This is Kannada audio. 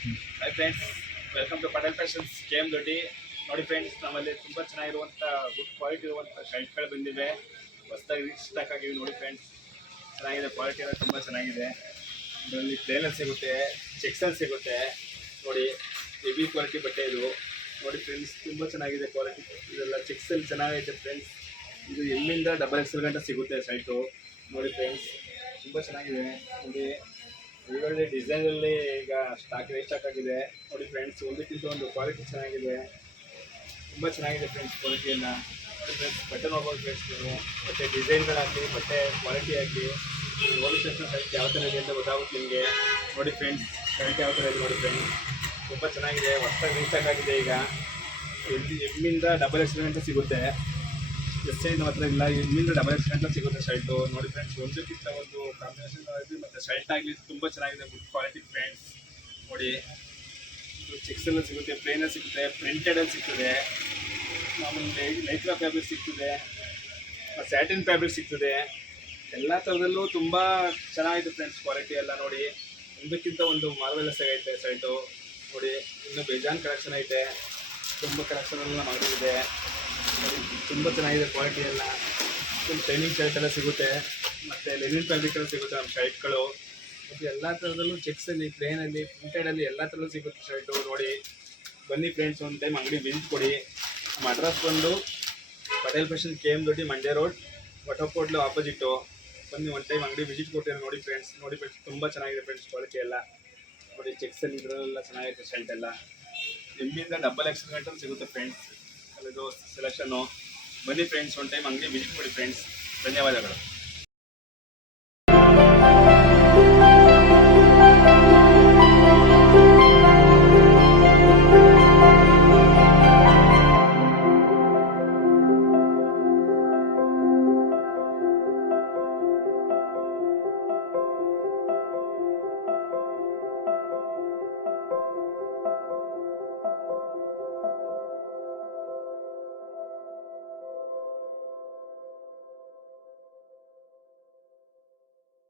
Hi friends, welcome to Patel Fashions KM Doddi. ನೋಡಿ ಫ್ರೆಂಡ್ಸ್, ನಮ್ಮಲ್ಲಿ ತುಂಬ ಚೆನ್ನಾಗಿರುವಂಥ ಗುಡ್ ಕ್ವಾಲಿಟಿ ಇರುವಂಥ ಶರ್ಟ್ಗಳು ಬಂದಿವೆ. ಹೊಸದಾಗಿ ರೀಸ್ಟಾಕ್ ಆಗಿವೆ. ನೋಡಿ ಫ್ರೆಂಡ್ಸ್, ಚೆನ್ನಾಗಿದೆ, ಕ್ವಾಲಿಟಿ ಎಲ್ಲ ತುಂಬ ಚೆನ್ನಾಗಿದೆ. ಇದರಲ್ಲಿ ಪ್ಲೇನಲ್ಲಿ ಸಿಗುತ್ತೆ, ಚೆಕ್ಸಲ್ಲಿ ಸಿಗುತ್ತೆ. ನೋಡಿ, ಹೆವಿ ಕ್ವಾಲಿಟಿ ಬಟ್ಟೆ ಇದು. ನೋಡಿ ಫ್ರೆಂಡ್ಸ್, ತುಂಬ ಚೆನ್ನಾಗಿದೆ ಕ್ವಾಲಿಟಿ. ಇದೆಲ್ಲ ಚೆಕ್ಸಲ್ಲಿ ಚೆನ್ನಾಗೈತೆ ಫ್ರೆಂಡ್ಸ್. ಇದು ಎಲ್ಲಿಂದ XXL ಗಂಟೆ ಸಿಗುತ್ತೆ ಶರ್ಟು. ನೋಡಿ ಫ್ರೆಂಡ್ಸ್, ತುಂಬ ಚೆನ್ನಾಗಿದೆ. ನೋಡಿ, ಒಳ್ಳೊಳ್ಳೆ ಡಿಸೈನಲ್ಲಿ ಈಗ ರೀಸ್ಟಾಕ್ ಆಗಿದೆ. ನೋಡಿ ಫ್ರೆಂಡ್ಸ್, ಒಂದಕ್ಕಿಂತ ಒಂದು ಕ್ವಾಲಿಟಿ ಚೆನ್ನಾಗಿದೆ, ತುಂಬ ಚೆನ್ನಾಗಿದೆ ಫ್ರೆಂಡ್ಸ್ ಕ್ವಾಲಿಟಿ ಎಲ್ಲ. ನೋಡಿ ಫ್ರೆಂಡ್ಸ್, ಬಟ್ಟೆ ನೋಡ್ಬೋದು ಫ್ರೆಂಡ್ಸ್. ನೀವು ಬಟ್ಟೆ ಡಿಸೈನ್ಗಳಾಗಲಿ, ಬಟ್ಟೆ ಕ್ವಾಲಿಟಿ ಆಗಲಿ, ನೋಡಿದ ತಕ್ಷಣ ಶರ್ಟ್ ಯಾವ ಥರ ಇದೆ ಅಂತ ಗೊತ್ತಾಗುತ್ತೆ ನಿಮಗೆ. ನೋಡಿ ಫ್ರೆಂಡ್ಸ್, ಶರ್ಟ್ ಯಾವ ಥರ ಇದೆ ನೋಡಿ ಫ್ರೆಂಡ್ಸ್, ತುಂಬ ಚೆನ್ನಾಗಿದೆ. ಹೊಸದಾಗಿ ರೀಸ್ಟಾಕ್ ಆಗಿದೆ. ಈಗ ಎಮ್ಮಿಂದ XXL ಗಂಟೆ ಸಿಗುತ್ತೆ. ಎಸ್ ಐ ಹತ್ರ ಇಲ್ಲ, ಇಲ್ಲಿಂದ XXL ಅಂತ ಸಿಗುತ್ತೆ ಶರ್ಟು. ನೋಡಿ ಫ್ರೆಂಡ್ಸ್, ಒಂದಕ್ಕಿಂತ ಒಂದು ಕಾಂಬಿನೇಷನ್ ಆಗಲಿ ಮತ್ತು ಶರ್ಟ್ ಆಗಲಿ ತುಂಬ ಚೆನ್ನಾಗಿದೆ, ಗುಡ್ ಕ್ವಾಲಿಟಿ ಫ್ರೆಂಡ್ಸ್. ನೋಡಿ, ಇದು ಚೆಕ್ಸಲ್ಲಿ ಸಿಗುತ್ತೆ, ಪ್ಲೇನಲ್ಲಿ ಸಿಗುತ್ತೆ, ಪ್ರಿಂಟೆಡಲ್ಲಿ ಸಿಗ್ತದೆ, ಆಮೇಲೆ ಲೈಕ್ರಾ ಫ್ಯಾಬ್ರಿಕ್ ಸಿಗ್ತದೆ, ಸ್ಯಾಟಿನ್ ಫ್ಯಾಬ್ರಿಕ್ ಸಿಗ್ತದೆ. ಎಲ್ಲ ಥರದಲ್ಲೂ ತುಂಬ ಚೆನ್ನಾಗಿದೆ ಫ್ರೆಂಡ್ಸ್ ಕ್ವಾಲಿಟಿ ಎಲ್ಲ. ನೋಡಿ, ಒಂದಕ್ಕಿಂತ ಒಂದು ಮಾರ್ವೆಲಸ್ ಆಗೈತೆ ಶರ್ಟು. ನೋಡಿ, ಇನ್ನೂ ಬೇಜಾನ್ ಕಲೆಕ್ಷನ್ ಐತೆ, ತುಂಬ ಕಲೆಕ್ಷನ್ ಎಲ್ಲ ಮಾಡಿದೆ. ನೋಡಿ, ತುಂಬ ಚೆನ್ನಾಗಿದೆ ಕ್ವಾಲಿಟಿ ಎಲ್ಲ. ಫುಲ್ ಶೈನಿಂಗ್ ಶರ್ಟ್ ಎಲ್ಲ ಸಿಗುತ್ತೆ, ಮತ್ತು ಲೆನಿನ್ ಫ್ಯಾಬ್ರಿಕ್ ಎಲ್ಲ ಸಿಗುತ್ತೆ ನಮ್ಮ ಶರ್ಟ್ಗಳು. ಮತ್ತು ಎಲ್ಲ ಥರದಲ್ಲೂ ಚೆಕ್ಸಲ್ಲಿ, ಪ್ಲೇನಲ್ಲಿ, ಪ್ರಿಂಟೆಡಲ್ಲಿ ಎಲ್ಲ ಥರಲ್ಲೂ ಸಿಗುತ್ತೆ ಶರ್ಟು. ನೋಡಿ, ಬನ್ನಿ ಫ್ರೆಂಡ್ಸ್, ಒಂದು ಟೈಮ್ ಅಂಗಡಿ ವಿಸಿಟ್ ಕೊಡಿ. ನಮ್ಮ ಅಡ್ರೆಸ್ ಬಂದು Patel fashion KM Doddi, Mandya road, water hotel opposite. ಬನ್ನಿ ಒಂದು ಟೈಮ್ ಅಂಗಡಿ ವಿಸಿಟ್ ಕೊಡ್ತೀನಿ. ನೋಡಿ ಫ್ರೆಂಡ್ಸ್, ತುಂಬ ಚೆನ್ನಾಗಿದೆ ಫ್ರೆಂಡ್ಸ್ ಕ್ವಾಲಿಟಿ ಎಲ್ಲ. ನೋಡಿ, ಚೆಕ್ಸಲ್ಲಿ ಇದರಲ್ಲೆಲ್ಲ ಚೆನ್ನಾಗಿದೆ ಶರ್ಟ್ ಎಲ್ಲ. ಎಮ್ಮಿಂದ XXL ಗಂಟೆ ಸಿಗುತ್ತೆ ಫ್ರೆಂಡ್ಸ್. ಅದು ಸೆಲೆಕ್ಷನ್ನು. ಬನ್ನಿ ಫ್ರೆಂಡ್ಸ್, ಒಂದು ಟೈಮ್ ಅಂಗಡಿ ವಿಸಿಟ್ ಕೊಡಿ ಫ್ರೆಂಡ್ಸ್. ಧನ್ಯವಾದಗಳು.